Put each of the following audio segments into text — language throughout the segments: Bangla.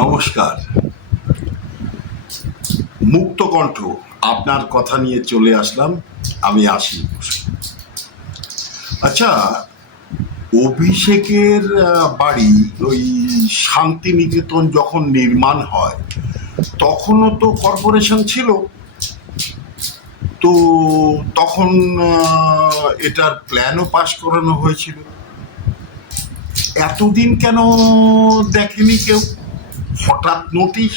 নমস্কার। মুক্ত কণ্ঠ আপনার কথা নিয়ে চলে আসলাম। আমি আশিক বসু। আচ্ছা, অভিষেকের বাড়ি ওই শান্তিনিকেতন যখন নির্মাণ হয় তখনও তো কর্পোরেশন ছিল। তো তখন এটার প্ল্যানও পাশ করানো হয়েছিল। এতদিন কেন দেখেনি কেউ? হঠাৎ নোটিশ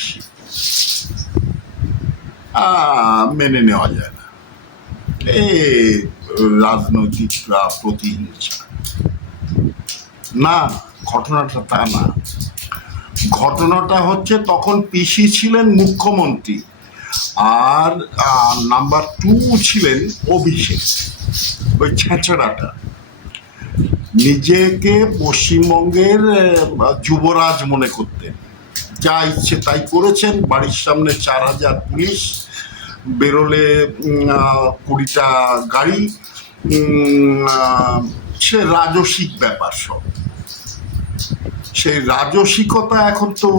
মেনে নেওয়া যায় না। এ রাজনৈতিক প্রতিহিংসা না, ঘটনাটা তা না। ঘটনাটা হচ্ছে তখন পিসি ছিলেন মুখ্যমন্ত্রী, আর নাম্বার 2 ছিলেন অভিষেক। ওই ছেঁচড়াটা নিজেকে পশ্চিমবঙ্গের যুবরাজ মনে করতেন। যা ইচ্ছে তাই করেছেন। বাড়ির সামনে 4000 পুলিশ, বেরোলে 20টা গাড়ি। সে রাজসিক ব্যাপার সব। সেই রাজসিকতা এখন তো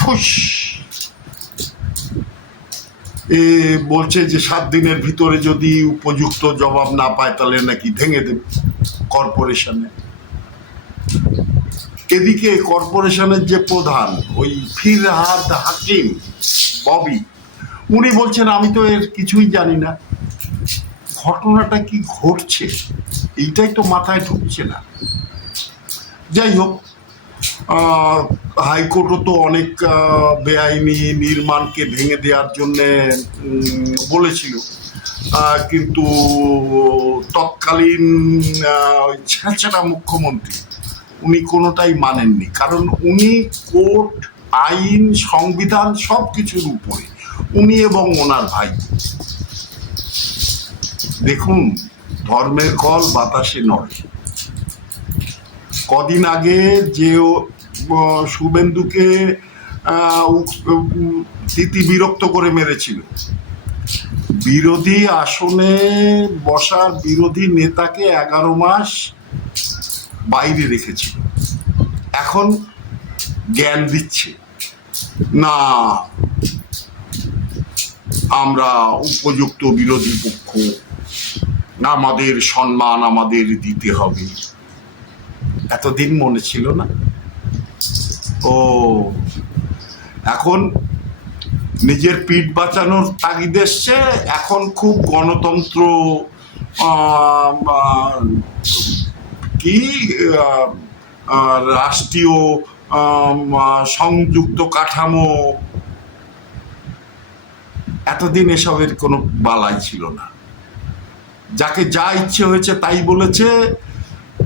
ফুস। বলছে যে 7 দিনের ভিতরে যদি উপযুক্ত জবাব না পায় তাহলে নাকি ভেঙে দেবে কর্পোরেশনে। এদিকে কর্পোরেশনের যে প্রধান ওই ফিরহাদ হাকিম ববি, উনি বলছেন আমি তো এর কিছুই জানি না। ঘটনাটা কি ঘটছে এইটাই তো মাথায় ঢুকছে না। যাই হোক, হাইকোর্টও তো অনেক বেআইনি নির্মাণকে ভেঙে দেওয়ার জন্যে বলেছিল, কিন্তু তৎকালীন ছেঁচড়া মুখ্যমন্ত্রী উনি কোনোটাই মানেননি। কারণ উনি কোর্ট, আইন, সংবিধান সব কিছুর উপরে উনি এবং ওনার ভাই। দেখুন, ধর্মের কল বাতাসে নড়ে। কদিন আগে যে শুভেন্দুকে তিতি বিরক্ত করে মেরেছিল, বিরোধী আসনে বসার বিরোধী নেতাকে 11 মাস বাইরে রেখেছিল। এখন জ্ঞান দিচ্ছে না, আমরা উপযুক্ত বিরোধী পক্ষ, আমাদের সম্মান আমাদের দিতে হবে। এতদিন মনে ছিল না? ও এখন নিজের পিঠ বাঁচানোর তাগিদ এসছে। এখন খুব গণতন্ত্র কি রাষ্ট্রীয় সংযুক্ত কাঠামো, এতদিন এসবের কোনো বালাই ছিল না। যাকে যা ইচ্ছে হয়েছে তাই বলেছে।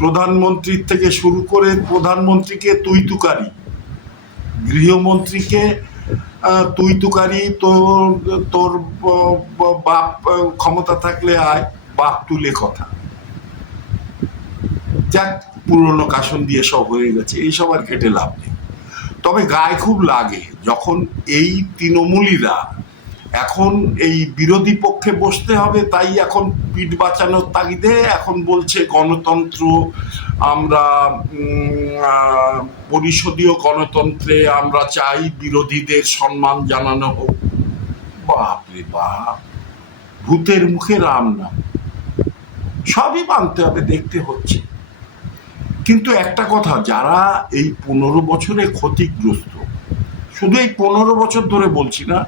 প্রধানমন্ত্রীর থেকে শুরু করে প্রধানমন্ত্রীকে তুই তুকারি, গৃহমন্ত্রীকে তুই তুকারি, তোর বাপ ক্ষমতা থাকলে আয়, বাপ তুলে কথা। যাক, পুরনো কাসন দিয়ে সব হয়ে গেছে, এইসব আর কেটে লাভ নেই। তবে গায়ে খুব লাগে যখন এই তৃণমূলীরা এখন এই বিরোধী পক্ষে বসতে হবে, তাই এখন পিঠ বাঁচানোর তাগিদে এখন বলছে গণতন্ত্র, আমরা পরিষদীয় গণতন্ত্রে আমরা চাই বিরোধীদের সম্মান জানানো হোক। বাপরে বাপ, ভূতের মুখে রাম নাম। সবই মানতে হবে, দেখতে হচ্ছে। কিন্তু একটা কথা, যারা এই 15 বছরে ক্ষতিগ্রস্ত, শুধু এই 15 বছর ধরে বলছি না,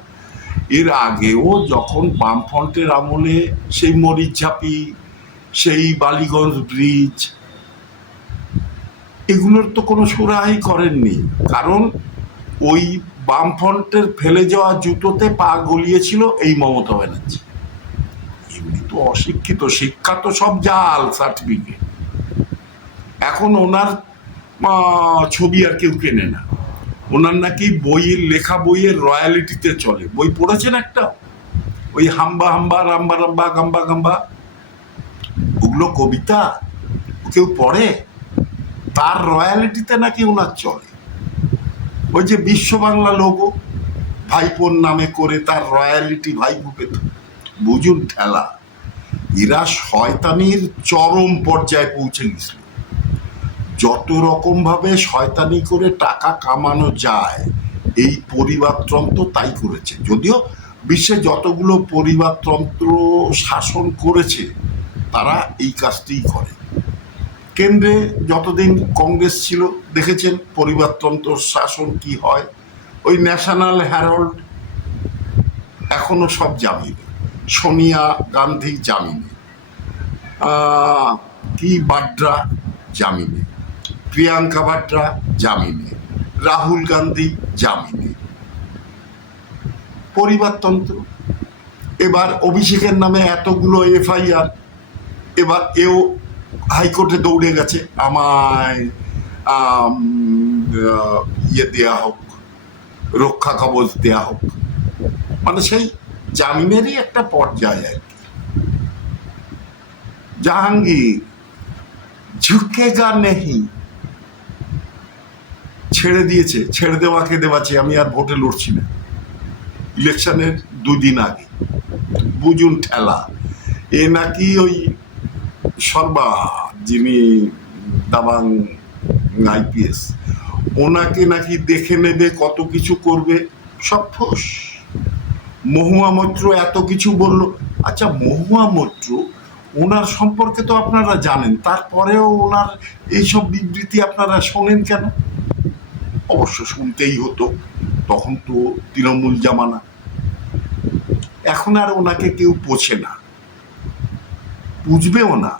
এর আগেও যখন বামফ্রন্টের আমলে সেই মরিচঝাপি, সেই বালিগঞ্জ ব্রিজ, এগুলোর তো কোনো সুরাহাই করেননি। কারণ ওই বামফ্রন্টের ফেলে যাওয়া জুতোতে পা গলিয়েছিল এই মমতা ব্যানার্জি। এমনি তো অশিক্ষিত, শিক্ষা তো সব জাল সার্টিফিকেট। এখন ওনার ছবি আর কেউ কেনে না। ওনার নাকি বইয়ের লেখা বইয়ের রয়্যালিটিতে চলে। বই পড়েছেন একটা, ওই হাম্বা হাম্বা রাম্বা রাম্বা গাম্বা গাম্বা, ওগুলো কবিতা কেউ পড়ে? তার রয়্যালিটিতে নাকি ওনার চলে। ওই যে বিশ্ব বাংলা লোগো ভাইপোর নামে করে তার রয়্যালিটি ভাইপো পেত। বুঝুন ঠেলা, এরা শয়তানির চরম পর্যায়ে পৌঁছে গেছিল। যত রকম ভাবে শয়তানি করে টাকা কামানো যায় এই পরিবারতন্ত্র তাই করেছে। যদিও বিশ্বে যতগুলো পরিবারতন্ত্র শাসন করেছে তারা এই কাজটিই করে। কেন্দ্রে যতদিন কংগ্রেস ছিল দেখেছেন পরিবারতন্ত্র শাসন কি হয়। ওই ন্যাশনাল হ্যারল্ড এখনো সব জামিনে, সোনিয়া গান্ধী জামিনে, কি বাড্রা জামিনে, প্রিয়াঙ্কা বাড্রা জামিনে, রাহুল গান্ধী জামিনে। পরিবারতন্ত্র। এবার অভিষেকের নামে এতগুলো এফআইআর, এবার এও হাইকোর্টে দৌড়ে গেছে আমায় ইয়ে দেয়া হোক, রক্ষা কবচ দেয়া হোক। মানে সেই জামিনেরই একটা পর্যায়ে আর কি। জাহাঙ্গীর ঝুঁকেগা নেহি, ছেড়ে দিয়েছে, ছেড়ে দেওয়াকে দেওয়াছে। আমি আর ভোটে লড়ছি না, ইলেকশনের 2 দিন আগে বুঝুন ঠেলা। এ নাকি ওই সর্বা, যিনি দাবাং আইপিএস, ওনাকে নাকি দেখে নেবে, কত কিছু করবে, সব ফোস। মহুয়া মৈত্র এত কিছু বলল। আচ্ছা, মহুয়া মৈত্র ওনার সম্পর্কে তো আপনারা জানেন, তারপরেও ওনার এইসব বিবৃতি আপনারা শোনেন কেন? অবশ্য শুনতেই হতো, তখন তো তৃণমূল জামানা। এখন আর ওনাকে কেউ পোছে না, বুঝবেও না,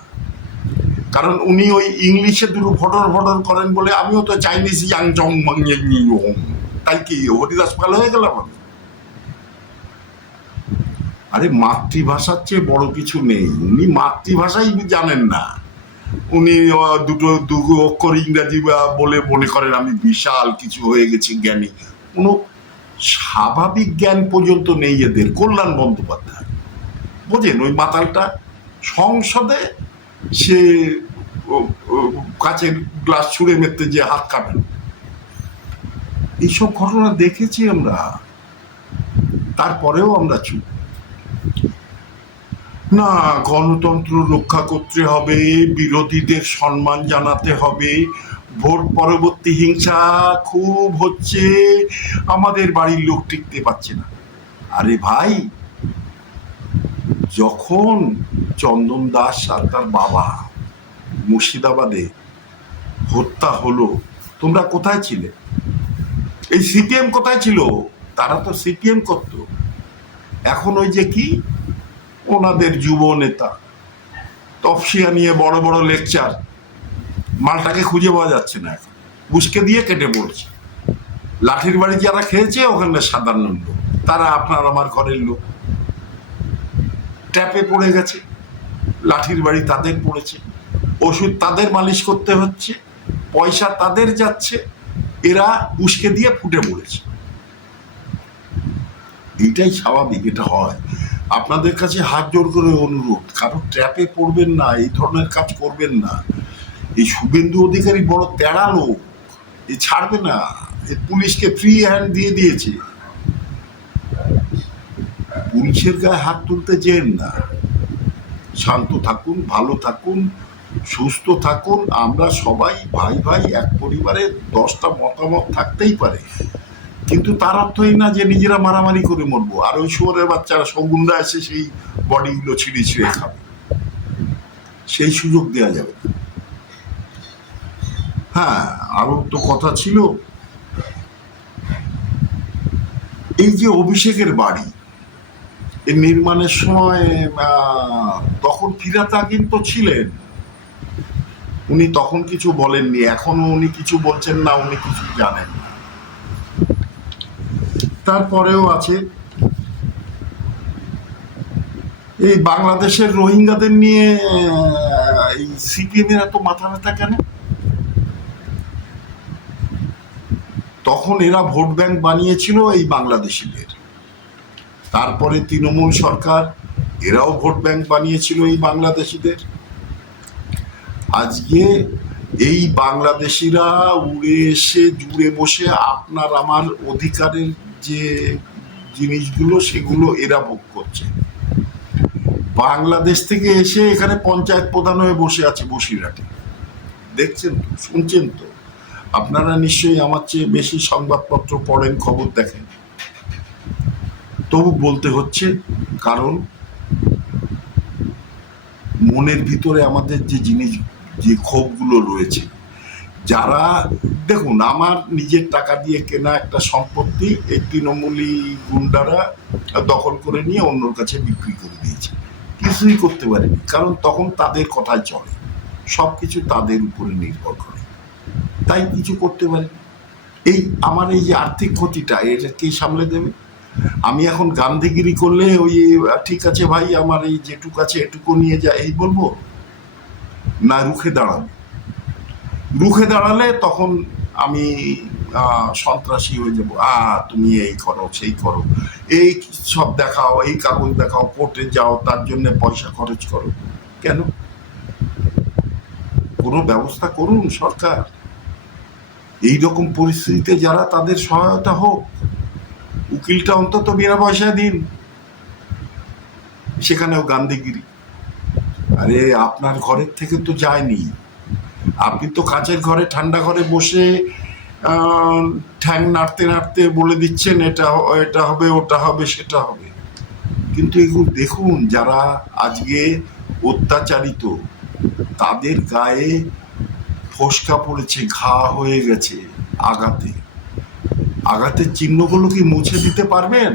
কারণ উনি ওই ইংলিশে দুটো ফটর ফটর করেন বলে। আমিও তো চাইনিজ ইয়াং জং হোম, তাই কি হরিদাস পাল হয়ে গেলাম আমি? আরে মাতৃভাষার চেয়ে বড় কিছু নেই। উনি মাতৃভাষাই জানেন না, উনি দু অক্ষর ইংরাজি বলে মনে করেন আমি বিশাল কিছু হয়ে গেছি জ্ঞানী। কোনো স্বাভাবিক জ্ঞান পর্যন্ত নেই এদের। কল্যাণ বন্দ্যোপাধ্যায় বোঝেন, ওই মাতালটা সংসদে সে কাচের গ্লাস ছুঁড়ে মেরতে যে হাত কাটেন, এইসব ঘটনা দেখেছি আমরা, তারপরেও আমরা চুপ না। গণতন্ত্র রক্ষা করতে হবে, বিরোধীদের সম্মান জানাতে হবে। ভোট পরবর্তী হিংসা খুব হচ্ছে, আমাদের বাড়ির লোক টিকতে পারছে না। আরে ভাই, যখন চন্দন দাস আর তার বাবা মুর্শিদাবাদে হত্যা হলো, তোমরা কোথায় ছিলে? এই সিপিএম কোথায় ছিল? তারা তো সিপিএম করতো। এখন ওই যে কি ওনাদের যুব নেতা তফসিয়া নিয়ে বড় বড় লেকচার, মালটাকে খুঁজে পাওয়া যাচ্ছে না, এখন উস্কে দিয়ে কেটে পড়ছে। লাঠির বাড়ি যারা খেয়েছে ওখানে সাধারণ লোক, তারা আপনার আমার ঘরের লোক, ট্যাপে পড়ে গেছে, লাঠির বাড়ি তাদের পড়েছে, ওষুধ তাদের মালিশ করতে হচ্ছে, পয়সা তাদের যাচ্ছে, এরা উস্কে দিয়ে ফুটে পড়েছে। এইটাই স্বাভাবিক, এটা হয়। আপনাদের কাছে হাত জোর করে অনুরোধ, কারো ট্র্যাপে পড়বেন না, এই ধরনের কাজ করবেন না। এই শুভেন্দু অধিকারী বড় তেড়া লোক, এ ছাড়বে না, এ পুলিশকে ফ্রি হ্যান্ড দিয়ে দিয়েছে। পুলিশের গায়ে হাত তুলতে যেন না, শান্ত থাকুন, ভালো থাকুন, সুস্থ থাকুন। আমরা সবাই ভাই ভাই, এক পরিবারে 10টা মতামত থাকতেই পারে, কিন্তু তার অর্থই না যে নিজেরা মারামারি করে মরবো আর ওই শুয়োরের বাচ্চারা সগুন্দা এসে সেই বডিগুলো ছিঁড়ে ছিঁড়ে খাবে, সেই সুযোগ দেওয়া যাবে না। হ্যাঁ, আরো তো কথা ছিল, এই যে অভিষেকের বাড়ি এর নির্মাণের সময় তখন ফিরাতা কিন্তু ছিলেন, উনি তখন কিছু বলেননি, এখনো উনি কিছু বলছেন না, উনি কিছু জানেন না। তারপরেও আছে এই বাংলাদেশের রোহিঙ্গাদের নিয়ে এই সিপিএম এর এত মাথা ব্যথা কেন? তখন এরা ভোট ব্যাংক বানিয়েছিল এই বাংলাদেশিদের, তারপরে তৃণমূল সরকার, এরাও ভোট ব্যাংক বানিয়েছিল এই বাংলাদেশিদের। আজকে এই বাংলাদেশিরা উড়ে এসে জুড়ে বসে আপনার আমার অধিকারের যে জিনিসগুলো সেগুলো এরা ভোগ করছে। বাংলাদেশ থেকে এসে এখানে পঞ্চায়েত প্রধান হয়ে বসে আছে বসিরহাটে, দেখছেন তো, শুনছেন তো। আপনারা নিশ্চয়ই আমার চেয়ে বেশি সংবাদপত্র পড়েন, খবর দেখেন। তবু বলতে হচ্ছে, কারণ মনের ভিতরে আমাদের যে জিনিস, যে ক্ষোভগুলো রয়েছে, যারা, দেখুন, আমার নিজের টাকা দিয়ে কেনা একটা সম্পত্তি এই তৃণমূলী গুন্ডারা দখল করে নিয়ে অন্যর কাছে বিক্রি করে দিয়েছে। কিছুই করতে পারেনি, কারণ তখন তাদের কথাই চলে, সবকিছু তাদের উপরে নির্ভর করে, তাই কিছু করতে পারে। এই আমার এই যে আর্থিক ক্ষতিটা, এটা কে সামলে দেবে? আমি এখন গান্ধীগিরি করলে ওই ঠিক আছে ভাই আমার এই যেটুক আছে এটুকু নিয়ে যা, এই বলবো? না, রুখে দাঁড়াবো। রুখে দাঁড়ালে তখন আমি সন্ত্রাসী হয়ে যাবো। তুমি এই করো, সেই করো, এই সব দেখাও, এই কাগজ দেখাও, কোর্টে যাও, তার জন্য পয়সা খরচ করো। কেন? কোনো ব্যবস্থা করুন সরকার, এইরকম পরিস্থিতিতে যারা, তাদের সহায়তা হোক। উকিলটা অন্তত বিনা পয়সায় দিন। সেখানেও গান্ধীগিরি। আরে আপনার ঘরের থেকে তো যায়নি, আপনি তো কাচের ঘরে ঠান্ডা ঘরে বসে ঠ্যাং নাড়তে নাড়তে বলে দিচ্ছেন এটা এটা হবে, ওটা হবে, সেটা হবে। কিন্তু এগুলো দেখুন, যারা আজকে অত্যাচারিত, তাদের গায়ে ফোসকা পড়েছে, ঘা হয়ে গেছে, আঘাতের চিহ্নগুলো কি মুছে দিতে পারবেন?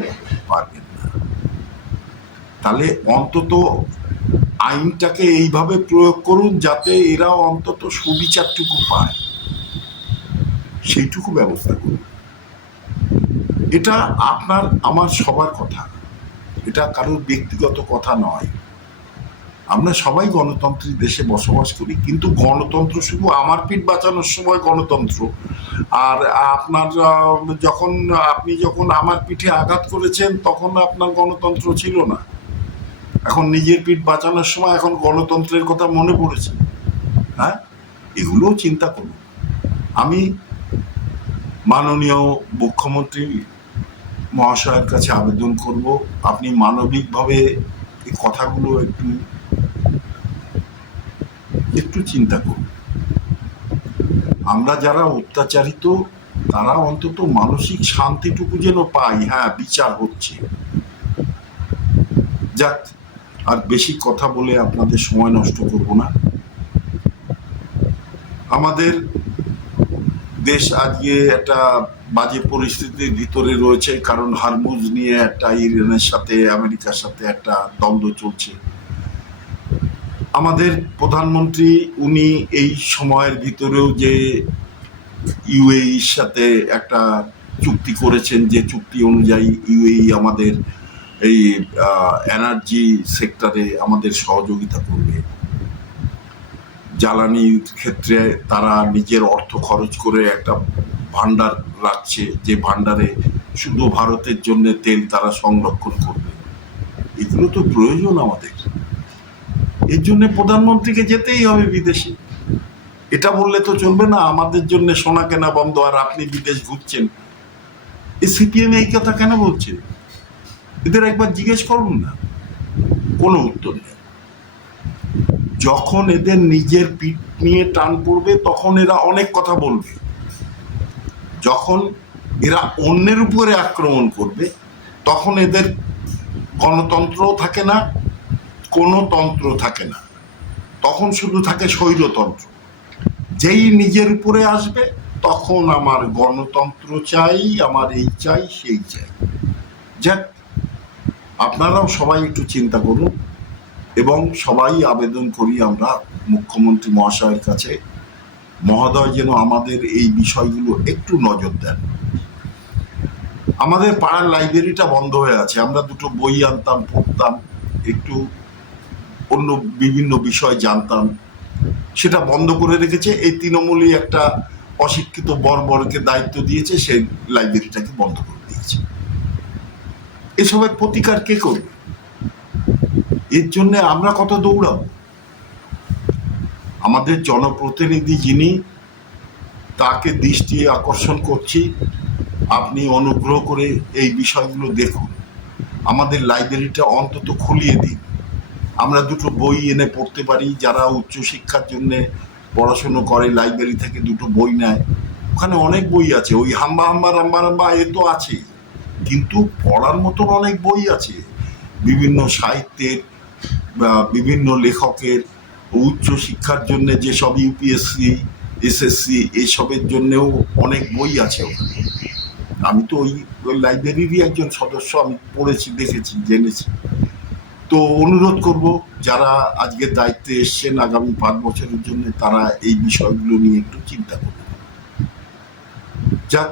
পারবেন না। তাহলে অন্তত আইনটাকে এইভাবে প্রয়োগ করুন যাতে এরা অন্তত সুবিচারটুকু পায়, সেইটুকু ব্যবস্থা করুন। এটা আপনার আমার সবার কথা, এটা কারোর ব্যক্তিগত কথা নয়। আমরা সবাই গণতন্ত্রের দেশে বসবাস করি, কিন্তু গণতন্ত্র শুধু আমার পিঠ বাঁচানোর সময় গণতন্ত্র, আর আপনার আপনি যখন আমার পিঠে আঘাত করেছেন তখন আপনার গণতন্ত্র ছিল না। এখন নিজের পিঠ বাঁচানোর সময় এখন গণতন্ত্রের কথা মনে পড়েছে। হ্যাঁ, এগুলোও চিন্তা করুন। আমি মাননীয় মুখ্যমন্ত্রী মহাশয়ের কাছে আবেদন করব, আপনি মানবিকভাবে এই কথাগুলো একটু চিন্তা করুন। আমরা যারা অত্যাচারিত, তারা অন্তত মানসিক শান্তিটুকু যেন পাই। হ্যাঁ, বিচার হচ্ছে। যাক, আর বেশি কথা বলে আপনাদের সময় নষ্ট করব না। আমাদের দেশ আজকে একটা বাজে পরিস্থিতির ভিতরে রয়েছে, কারণ হরমুজ নিয়ে একটা ইরানের সাথে, আমেরিকার সাথে একটা দ্বন্দ্ব চলছে। আমাদের প্রধানমন্ত্রী উনি এই সময়ের ভিতরেও যে ইউএইর সাথে একটা চুক্তি করেছেন, যে চুক্তি অনুযায়ী ইউএই আমাদের এই এনার্জি সেক্টরে আমাদের সহযোগিতা করবে। জ্বালানির ক্ষেত্রে তারা নিজের অর্থ খরচ করে একটা ভান্ডার রাখছে, যে ভান্ডারে শুধু ভারতের জন্য তেল তারা সংরক্ষণ করবে। এগুলো তো প্রয়োজন আমাদের। এর জন্য প্রধানমন্ত্রীকে যেতেই হবে বিদেশে। এটা বললে তো চলবে না আমাদের জন্য সোনা কেনা বন্ধ আর আপনি বিদেশ ঘুরছেন। এই সিপিএম এই কথা কেন বলছে? এদের একবার জিজ্ঞেস করুন না, কোনো উত্তর নেই। যখন এদের নিজের পিঠ নিয়ে টান পড়বে তখন এরা অনেক কথা বলবে। যখন এরা অন্যের উপরে আক্রমণ করবে তখন এদের গণতন্ত্রও থাকে না, কোনো তন্ত্র থাকে না, তখন শুধু থাকে স্বৈরতন্ত্র। যেই নিজের উপরে আসবে তখন আমার গণতন্ত্র চাই, আমার এই চাই, সেই চাই। যাক, আপনারাও সবাই একটু চিন্তা করুন, এবং সবাই আবেদন করি আমরা মুখ্যমন্ত্রী মহাশয়ের কাছে, মহোদয় যেন আমাদের এই বিষয়গুলো একটু নজর দেন। আমাদের পাড়ার লাইব্রেরিটা বন্ধ হয়ে আছে, আমরা দুটো বই আনতাম, পড়তাম, একটু অন্য বিভিন্ন বিষয় জানতাম, সেটা বন্ধ করে রেখেছে। এই তৃণমূলী একটা অশিক্ষিত বর্বরকে দায়িত্ব দিয়েছে, সেই লাইব্রেরিটাকে বন্ধ করে দিয়েছে। এসবের প্রতিকার কে করবে? এর জন্য আমরা কত দৌড়াবো? আমাদের জনপ্রতিনিধি যিনি, তাকে দৃষ্টি আকর্ষণ করছি, আপনি অনুগ্রহ করে এই বিষয়গুলো দেখুন, আমাদের লাইব্রেরিটা অন্তত খুলিয়ে দিন, আমরা দুটো বই এনে পড়তে পারি। যারা উচ্চশিক্ষার জন্য পড়াশুনো করে, লাইব্রেরি থেকে দুটো বই নেয়, ওখানে অনেক বই আছে। ওই হাম্বা হাম্বা রাম্বা রাম্বা এ তো আছে, কিন্তু পড়ার মতন অনেক বই আছে বিভিন্ন সাহিত্যের বা বিভিন্ন লেখকের। উচ্চ শিক্ষার জন্য যেসব ইউপিএসসি, এসএসসি এসবের জন্যেও অনেক বই আছে ওখানে। আমি তো ওই লাইব্রেরিরই একজন সদস্য, আমি পড়েছি, দেখেছি, জেনেছি। তো অনুরোধ করব যারা আজকের দায়িত্বে এসছেন আগামী 5 বছরের জন্য, তারা এই বিষয়গুলো নিয়ে একটু চিন্তা করবেন। যাক,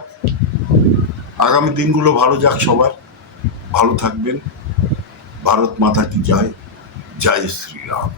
আগামী দিনগুলো ভালো যাক, সবার ভালো থাকবেন। ভারত মাতা কি জয়, জয় শ্রীরাম।